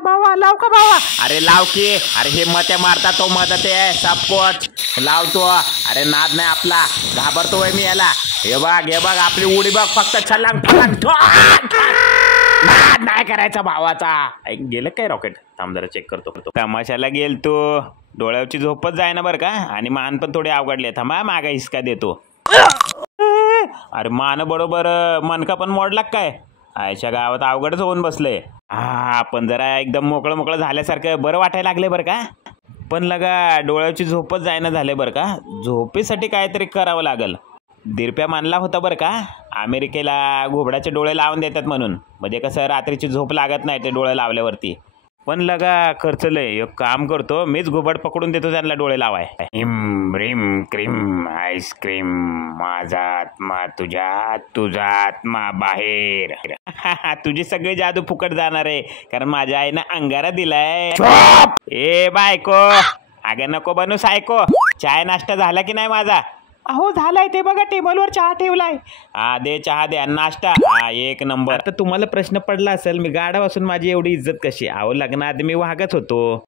भावा लाव का भावा? अरे लाव की. अरे हे मते मारता तो मदत आहे सबकोच लावतो. अरे नाद नाही आपला, घाबरतोय मी याला. हे बघ आपली उडी बघ, फक्त छलांग फलांग नाद नाही करायचा भावाचा. गेलं काय रॉकेट? थांब जरा चेक करतो. तमाशाला गेल तू, डोळ्यावरची झोपच जाय ना बरं का. आणि मान पण थोडे अवघडले. थांबा मागा हिसका देतो. अरे मान बरोबर मनका पण मोडला काय? आयच्या गावात अवघडच होऊन बसले. हा पण जरा एकदम मोकळं झाल्यासारखं बरं वाटायला लागले बरं का. पण लगा डोळ्याची झोपच जायना झाले बरं का. झोपेसाठी काहीतरी करावं लागल. दिरप्या मानला होता बरं का, अमेरिकेला घोबडाचे डोळे लावून देतात म्हणून. म्हणजे कसं रात्रीची झोप लागत नाही ते डोळे लावल्यावरती. पण लगा खर्चलंय. एक काम करतो, मीच घोबड पकडून देतो त्यांना डोळे लावाय. हिम रिम क्रीम आईस्क्रीम, माझा आत्मा तुझ्यात, तुझा आत्मा बाहेर. तुझी सगळी जादू फुकट जाणार आहे, कारण माझ्या आईनं अंगारा दिलाय. ए बायको, अगं नको बनू सायको. चाय नाश्ता झाला की नाही माझा? अहो झालाय, ते बघा टेबलवर चहा ठेवलाय. हा दे चहा दे आणि नाश्ता. हा एक नंबर. आता तुम्हाला प्रश्न पडला असेल, मी गाढव असून माझी एवढी इज्जत कशी? अहो लग्नाआधी मी वाघच होतो.